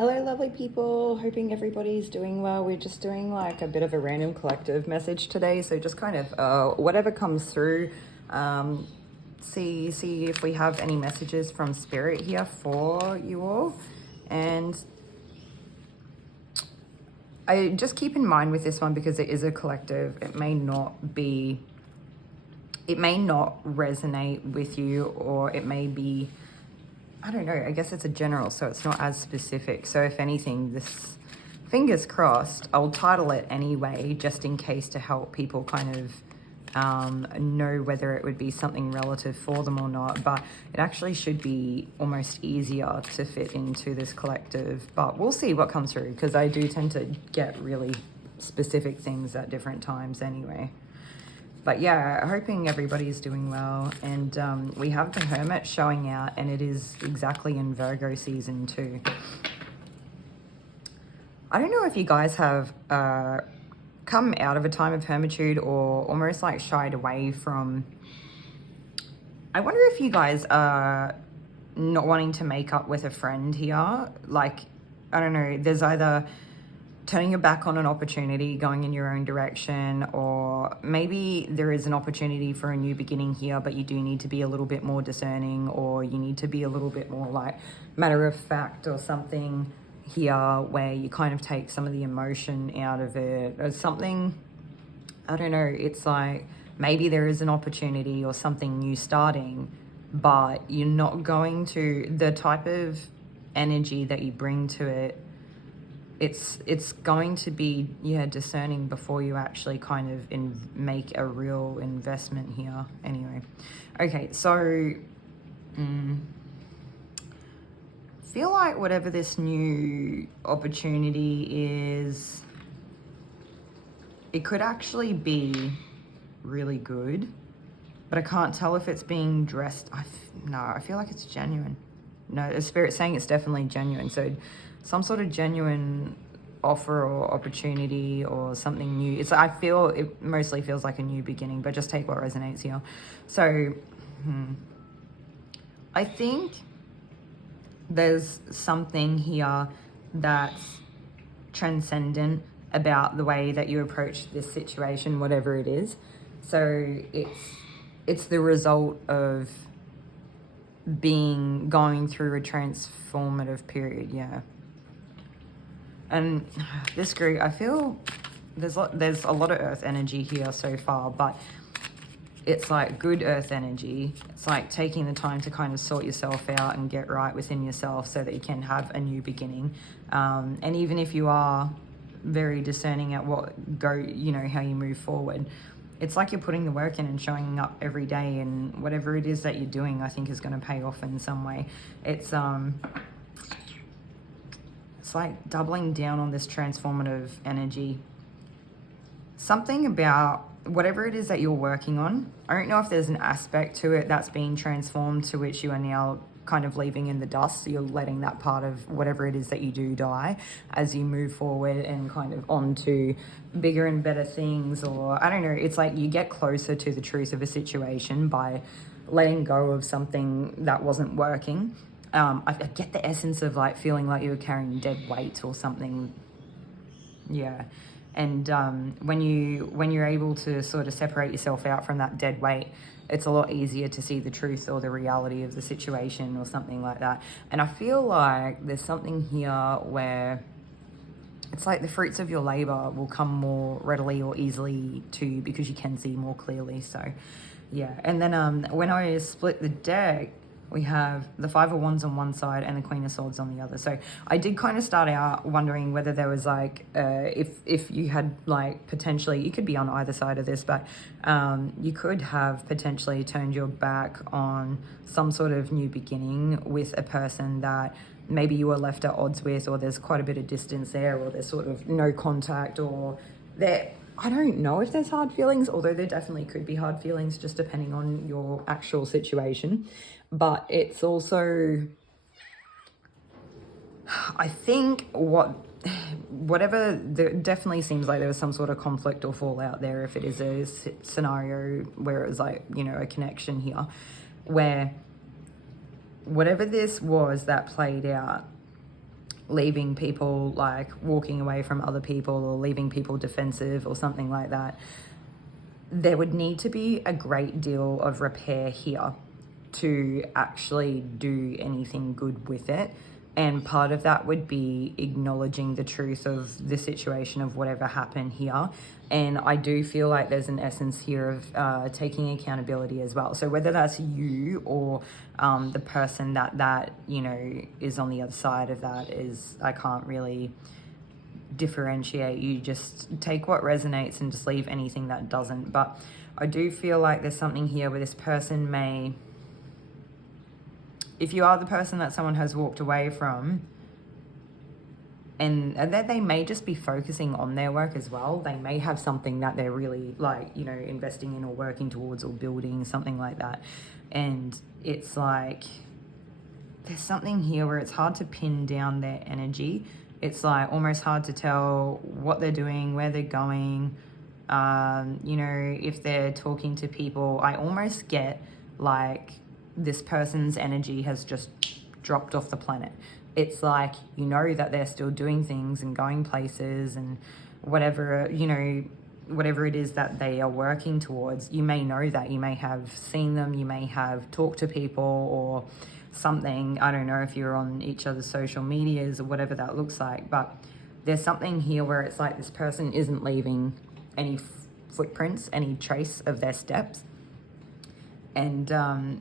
Hello, lovely people. Hoping everybody's doing well. We're just doing like a bit of a random collective message today. So just kind of whatever comes through, see if we have any messages from spirit here for you all. And I just keep in mind with this one, because it is a collective, it may not resonate with you, or it may be, I don't know, I guess it's a general, so it's not as specific. So if anything, this, fingers crossed, I'll title it anyway, just in case, to help people kind of know whether it would be something relative for them or not. But it actually should be almost easier to fit into this collective. But we'll see what comes through, because I do tend to get really specific things at different times anyway. But yeah, hoping everybody's doing well. And we have the Hermit showing out, and it is exactly in Virgo season too. I don't know if you guys have come out of a time of hermitude, or almost like shied away from. I wonder if you guys are not wanting to make up with a friend here. Like, I don't know, there's either turning your back on an opportunity, going in your own direction, or maybe there is an opportunity for a new beginning here, but you do need to be a little bit more discerning, or you need to be a little bit more like matter of fact or something here, where you kind of take some of the emotion out of it or something. I don't know, it's like maybe there is an opportunity or something new starting, but you're not going to, the type of energy that you bring to it, it's going to be, yeah, discerning before you actually kind of make a real investment here. Anyway, okay, so feel like whatever this new opportunity is, it could actually be really good, but I can't tell if it's being dressed. No, I feel like it's genuine. No, the spirit's saying it's definitely genuine. So some sort of genuine offer or opportunity or something new. It's, I feel it mostly feels like a new beginning, but just take what resonates here. So I think there's something here that's transcendent about the way that you approach this situation, whatever it is. So it's the result of going through a transformative period, yeah. And this group, I feel there's a lot of earth energy here so far, but it's like good earth energy. It's like taking the time to kind of sort yourself out and get right within yourself so that you can have a new beginning. And even if you are very discerning at how you move forward, it's like you're putting the work in and showing up every day, and whatever it is that you're doing, I think is going to pay off in some way. It's like doubling down on this transformative energy. Something about whatever it is that you're working on, I don't know if there's an aspect to it that's being transformed, to which you are now kind of leaving in the dust. So you're letting that part of whatever it is that you do die as you move forward and kind of onto bigger and better things. Or I don't know, it's like you get closer to the truth of a situation by letting go of something that wasn't working. I get the essence of like feeling like you were carrying dead weight or something. Yeah. And when you're able to sort of separate yourself out from that dead weight, it's a lot easier to see the truth or the reality of the situation or something like that. And I feel like there's something here where it's like the fruits of your labor will come more readily or easily to you because you can see more clearly. So yeah. And then when I split the deck, we have the Five of Wands on one side and the Queen of Swords on the other. So I did kind of start out wondering whether there was like, if you had like potentially, you could be on either side of this, but you could have potentially turned your back on some sort of new beginning with a person that maybe you were left at odds with, or there's quite a bit of distance there, or there's sort of no contact, or there, I don't know if there's hard feelings, although there definitely could be hard feelings just depending on your actual situation. But it's also, I think whatever, there definitely seems like there was some sort of conflict or fallout there, if it is a scenario where it was like, you know, a connection here, where whatever this was that played out, leaving people, like walking away from other people or leaving people defensive or something like that. There would need to be a great deal of repair here to actually do anything good with it. And part of that would be acknowledging the truth of the situation of whatever happened here. And I do feel like there's an essence here of taking accountability as well. So whether that's you or the person that you know is on the other side of that, is, I can't really differentiate. You just take what resonates and just leave anything that doesn't. But I do feel like there's something here where this person may, if you are the person that someone has walked away from, and that they may just be focusing on their work as well. They may have something that they're really, like, you know, investing in or working towards or building, something like that. And it's like, there's something here where it's hard to pin down their energy. It's like almost hard to tell what they're doing, where they're going. You know, if they're talking to people, I almost get like this person's energy has just dropped off the planet. It's like, you know, that they're still doing things and going places and whatever, you know, whatever it is that they are working towards. You may know that, you may have seen them, you may have talked to people or something. I don't know if you're on each other's social medias or whatever that looks like, but there's something here where it's like this person isn't leaving any footprints, any trace of their steps. And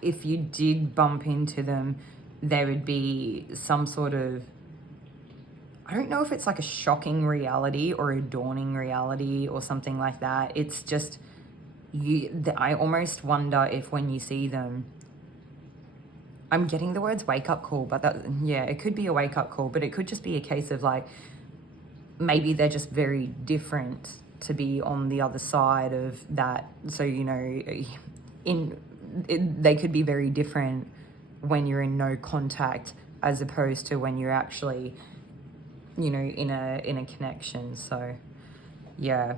if you did bump into them, there would be some sort of, I don't know if it's like a shocking reality or a dawning reality or something like that. It's just, I almost wonder if when you see them, I'm getting the words wake up call, but that, yeah, it could be a wake up call, but it could just be a case of like, maybe they're just very different to be on the other side of that. So, you know, they could be very different when you're in no contact as opposed to when you're actually, you know, in a connection. So yeah.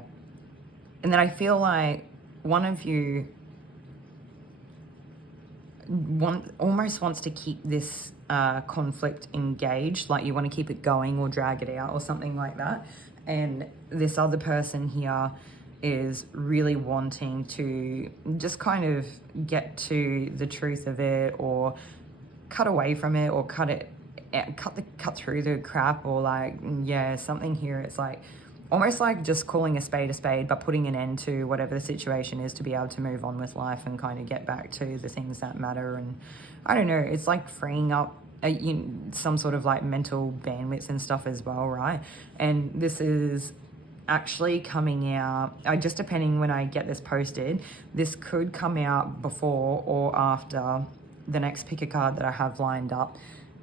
And then I feel like one of you almost wants to keep this conflict engaged, like you want to keep it going or drag it out or something like that. And this other person here is really wanting to just kind of get to the truth of it, or cut away from it, or cut through the crap, or like, yeah, something here. It's like almost like just calling a spade, but putting an end to whatever the situation is to be able to move on with life and kind of get back to the things that matter. And I don't know, it's like freeing up some sort of like mental bandwidth and stuff as well, right? And this is actually coming out, just depending when I get this posted, this could come out before or after the next pick a card that I have lined up.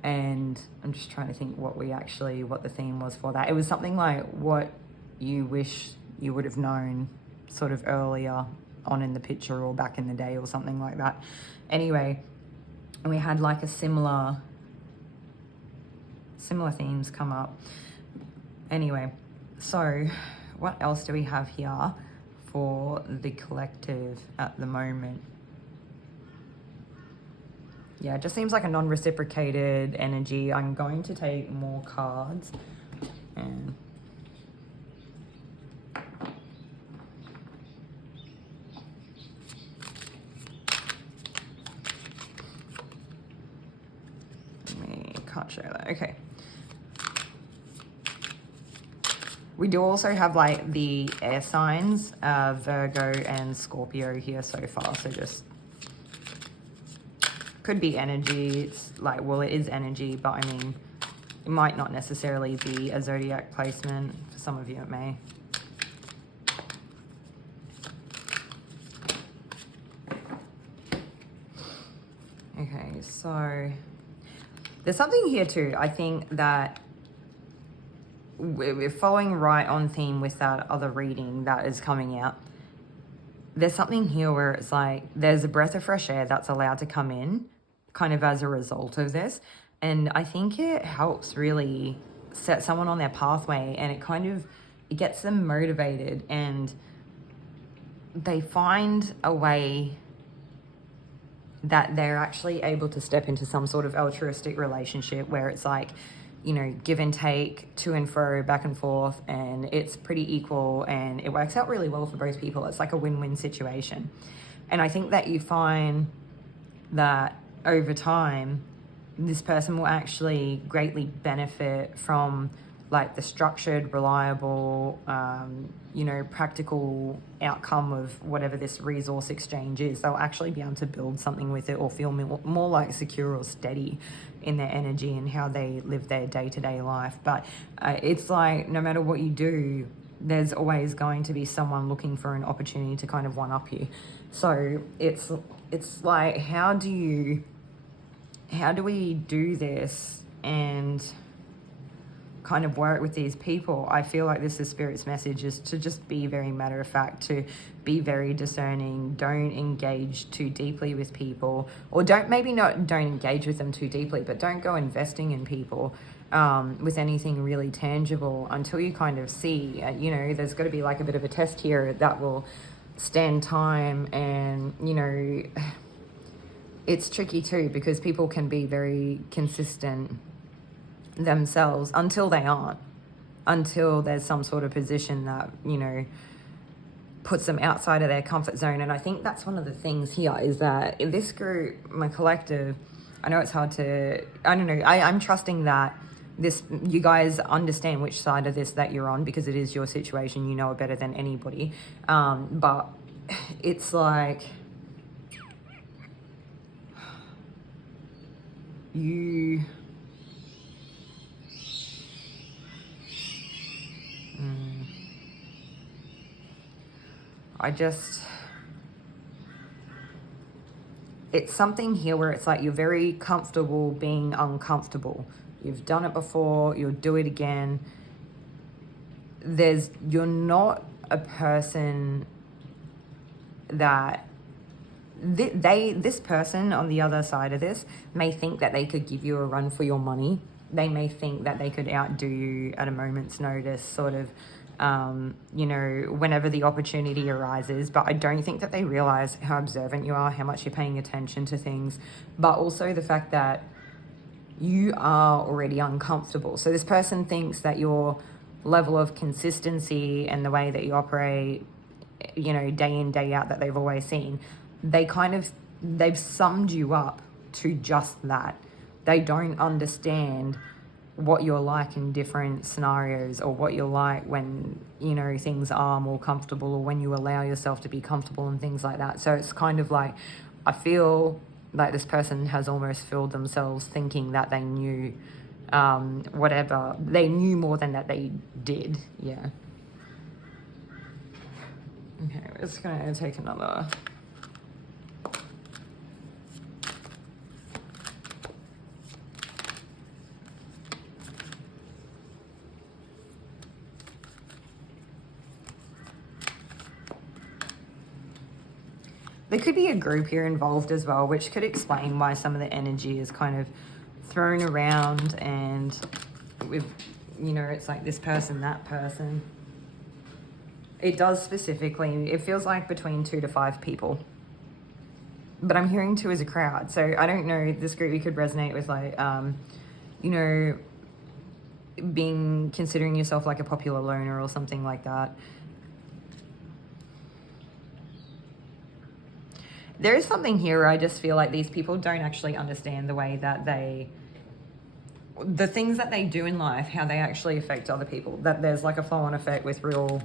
And I'm just trying to think what the theme was for that. It was something like what you wish you would have known sort of earlier on in the picture or back in the day or something like that. Anyway, we had like a similar themes come up. Anyway, so what else do we have here for the collective at the moment? Yeah, it just seems like a non-reciprocated energy. I'm going to take more cards. And can't show that. Okay. We do also have like the air signs, Virgo and Scorpio here so far. So just could be energy. It's like, well, it is energy, but I mean, it might not necessarily be a zodiac placement. For some of you, it may. Okay, so there's something here too. I think that we're following right on theme with that other reading that is coming out. There's something here where it's like there's a breath of fresh air that's allowed to come in kind of as a result of this. And I think it helps really set someone on their pathway, and it gets them motivated, and they find a way that they're actually able to step into some sort of altruistic relationship where it's like, you know, give and take, to and fro, back and forth, and it's pretty equal and it works out really well for both people. It's like a win-win situation. And I think that you find that over time, this person will actually greatly benefit from like the structured, reliable, you know, practical outcome of whatever this resource exchange is. They'll actually be able to build something with it or feel more like secure or steady in their energy and how they live their day-to-day life. But it's like no matter what you do, there's always going to be someone looking for an opportunity to kind of one-up you. So it's like, how do we do this and kind of work with these people? I feel like this is Spirit's message, is to just be very matter of fact, to be very discerning. Don't engage too deeply with people, or don't engage with them too deeply, but don't go investing in people with anything really tangible until you kind of see, you know, there's got to be like a bit of a test here that will stand time. And, you know, it's tricky too, because people can be very consistent themselves until they aren't, until there's some sort of position that, you know, puts them outside of their comfort zone. And I think that's one of the things here, is that in this group, my collective, I know it's hard to, I don't know, I'm trusting that you guys understand which side of this that you're on, because it is your situation, you know it better than anybody. But it's like, it's something here where it's like you're very comfortable being uncomfortable. You've done it before, you'll do it again. You're not a person that this person on the other side of this may think that they could give you a run for your money. They may think that they could outdo you at a moment's notice, sort of, you know, whenever the opportunity arises. But I don't think that they realize how observant you are, how much you're paying attention to things, but also the fact that you are already uncomfortable. So this person thinks that your level of consistency and the way that you operate, you know, day in, day out, that they've always seen, they've summed you up to just that. They don't understand what you're like in different scenarios, or what you're like when, you know, things are more comfortable, or when you allow yourself to be comfortable and things like that. So it's kind of like, I feel like this person has almost filled themselves thinking that they knew whatever. They knew more than that they did. Yeah. Okay, we're just going to take another... There could be a group here involved as well, which could explain why some of the energy is kind of thrown around, and with, you know, it's like this person, that person. It does specifically, it feels like between 2 to 5 people. But I'm hearing 2 as a crowd. So I don't know, this group you could resonate with, like, you know, considering yourself like a popular loner or something like that. There is something here where I just feel like these people don't actually understand the way that the things that they do in life, how they actually affect other people. That there's like a flow-on effect with real,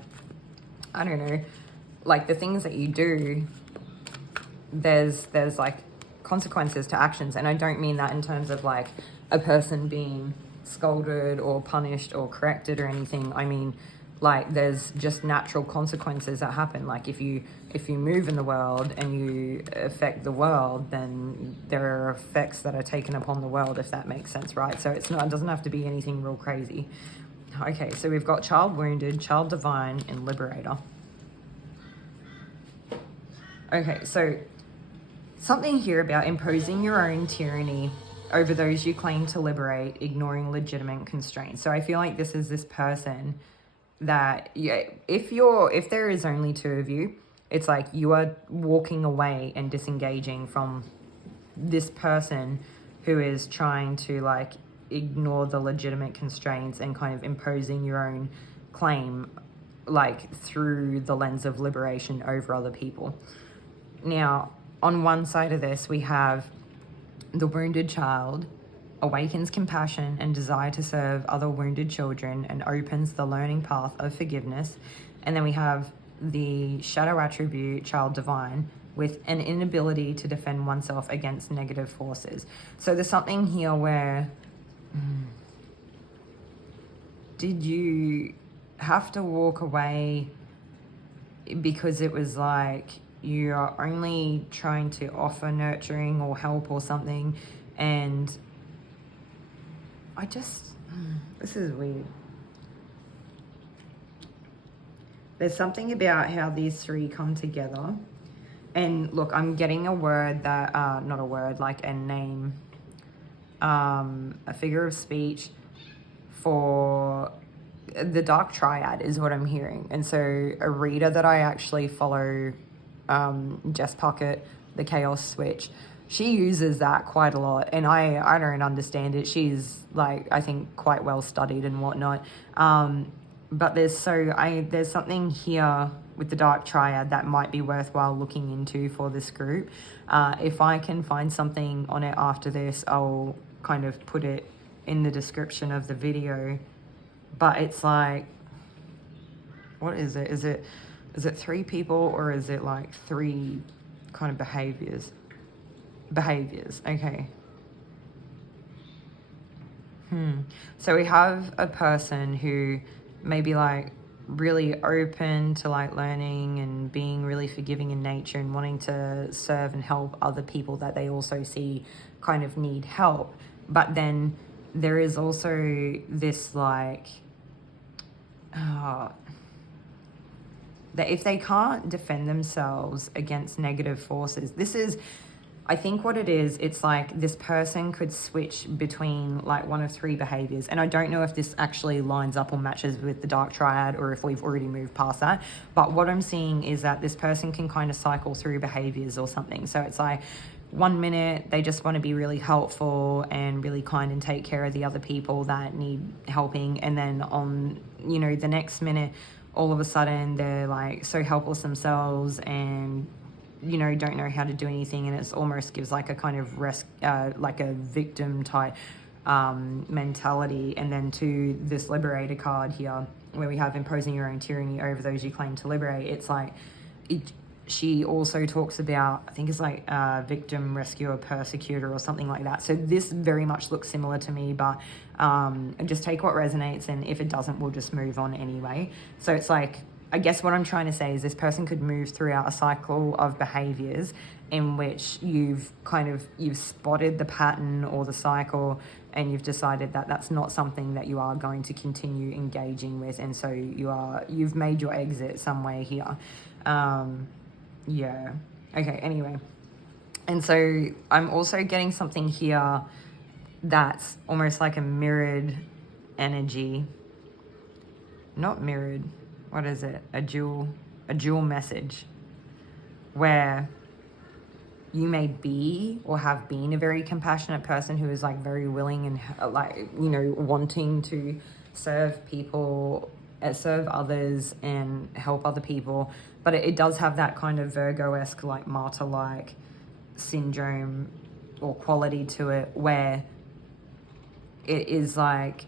I don't know, like the things that you do, there's like consequences to actions. And I don't mean that in terms of like a person being scolded or punished or corrected or anything. I mean, like there's just natural consequences that happen. Like if you move in the world and you affect the world, then there are effects that are taken upon the world, if that makes sense, right? So it doesn't have to be anything real crazy. Okay, so we've got child wounded, child divine, and liberator. Okay, so something here about imposing your own tyranny over those you claim to liberate, ignoring legitimate constraints. So I feel like this is this person that, yeah, if there is only 2 of you, it's like you are walking away and disengaging from this person who is trying to like ignore the legitimate constraints and kind of imposing your own claim like through the lens of liberation over other people. Now, on one side of this, we have the wounded child awakens compassion and desire to serve other wounded children and opens the learning path of forgiveness. And then we have the shadow attribute, child divine, with an inability to defend oneself against negative forces. So there's something here where, did you have to walk away because it was like you're only trying to offer nurturing or help or something, and this is weird. There's something about how these three come together. And look, I'm getting a word that, not a word, like a name, a figure of speech for the dark triad is what I'm hearing. And so a reader that I actually follow, Jess Puckett, the Chaos Switch, she uses that quite a lot, and I don't understand it. She's like, I think, quite well studied and whatnot. But there's something here with the dark triad that might be worthwhile looking into for this group. If I can find something on it after this, I'll kind of put it in the description of the video. But it's like, what is it? Is it 3 people, or is it like 3 kind of behaviors? Okay. So we have a person who may be like really open to like learning and being really forgiving in nature and wanting to serve and help other people that they also see kind of need help. But then there is also this like, that if they can't defend themselves against negative forces, this is, I think what it is, it's like this person could switch between like one of 3 behaviors. And I don't know if this actually lines up or matches with the dark triad or if we've already moved past that. But what I'm seeing is that this person can kind of cycle through behaviors or something. So it's like 1 minute they just want to be really helpful and really kind and take care of the other people that need helping. And then on, the next minute, all of a sudden they're like so helpless themselves and don't know how to do anything, and it almost gives like a kind of like a victim type mentality. And then to this liberator card here, where we have imposing your own tyranny over those you claim to liberate, it's like she also talks about, I think it's like victim, rescuer, persecutor or something like that. So this very much looks similar to me, but just take what resonates, and if it doesn't, we'll just move on anyway. So it's like, I guess what I'm trying to say is this person could move throughout a cycle of behaviors in which you've spotted the pattern or the cycle, and you've decided that that's not something that you are going to continue engaging with. And so you've made your exit somewhere here. Yeah. Okay, anyway. And so I'm also getting something here that's almost like a mirrored energy. Not mirrored. What is it? A dual message, where you may be or have been a very compassionate person who is like very willing and like, wanting to serve people, serve others and help other people. But it does have that kind of Virgo-esque, like martyr-like syndrome or quality to it, where it is like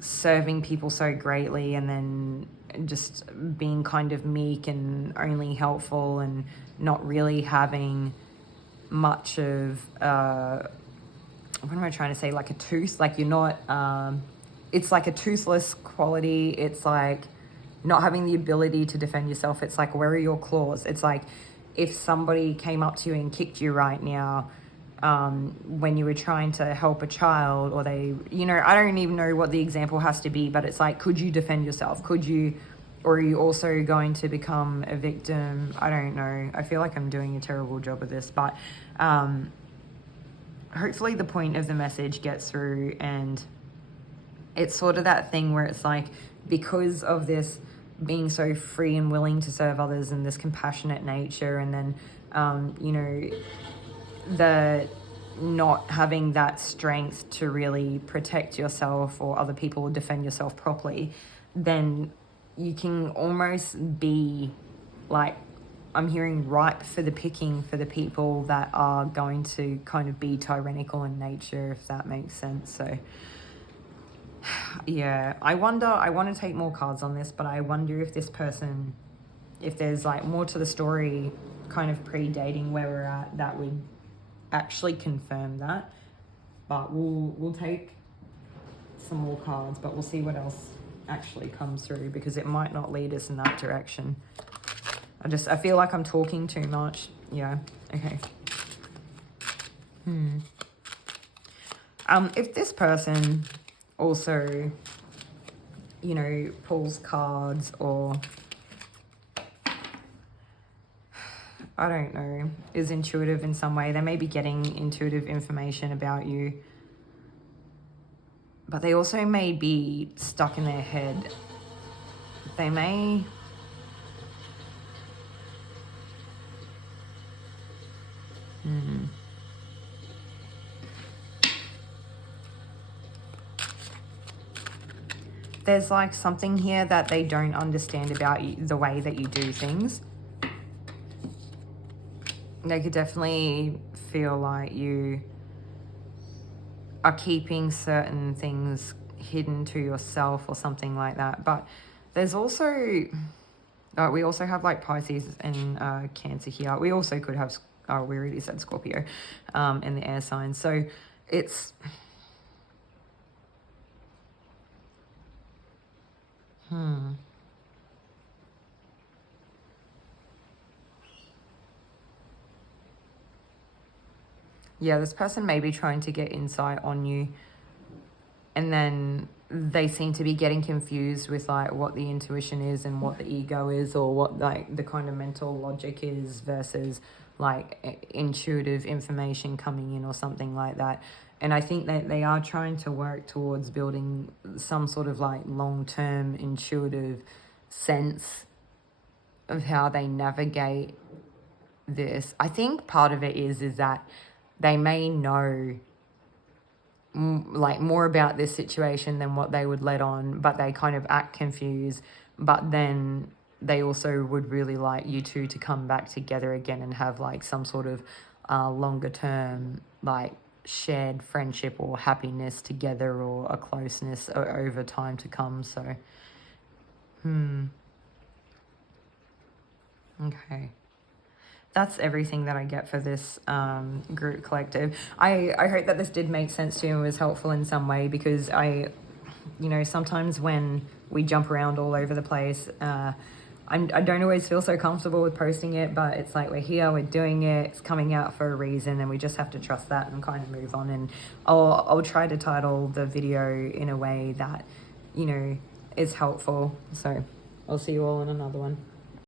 serving people so greatly and then just being kind of meek and only helpful and not really having much of what am I trying to say, like a tooth, like you're not it's like a toothless quality. It's like not having the ability to defend yourself. It's like, where are your claws? It's like if somebody came up to you and kicked you right now when you were trying to help a child, or they, I don't even know what the example has to be, but it's like, could you defend yourself? Could you, or are you also going to become a victim? I don't know. I feel like I'm doing a terrible job of this, but hopefully the point of the message gets through. And it's sort of that thing where it's like, because of this being so free and willing to serve others and this compassionate nature, and then, not having that strength to really protect yourself or other people or defend yourself properly, then you can almost be like, I'm hearing ripe for the picking for the people that are going to kind of be tyrannical in nature, if that makes sense. So yeah, I want to take more cards on this, but I wonder if this person, if there's like more to the story kind of predating where we're at, that would actually confirm that. But we'll take some more cards, but we'll see what else actually comes through, because it might not lead us in that direction. I feel like I'm talking too much. Yeah, okay. If this person also, you know, pulls cards, or I don't know, is intuitive in some way, they may be getting intuitive information about you, but they also may be stuck in their head. They may... There's like something here that they don't understand about you, the way that you do things. They could definitely feel like you are keeping certain things hidden to yourself or something like that. But there's also, we also have like Pisces and Cancer here. We also could have, we already said Scorpio in the air signs. So it's... Yeah, this person may be trying to get insight on you, and then they seem to be getting confused with like what the intuition is and what the ego is, or what like the kind of mental logic is versus like intuitive information coming in or something like that. And I think that they are trying to work towards building some sort of like long-term intuitive sense of how they navigate this. I think part of it is that they may know like more about this situation than what they would let on, but they kind of act confused. But then they also would really like you two to come back together again and have like some sort of longer term like shared friendship or happiness together, or a closeness over time to come. So okay, that's everything that I get for this group collective. I hope that this did make sense to you and was helpful in some way, because you know, sometimes when we jump around all over the place, I don't always feel so comfortable with posting it, but it's like we're here, we're doing it, it's coming out for a reason, and we just have to trust that and kind of move on. And I'll try to title the video in a way that, you know, is helpful. So I'll see you all in another one.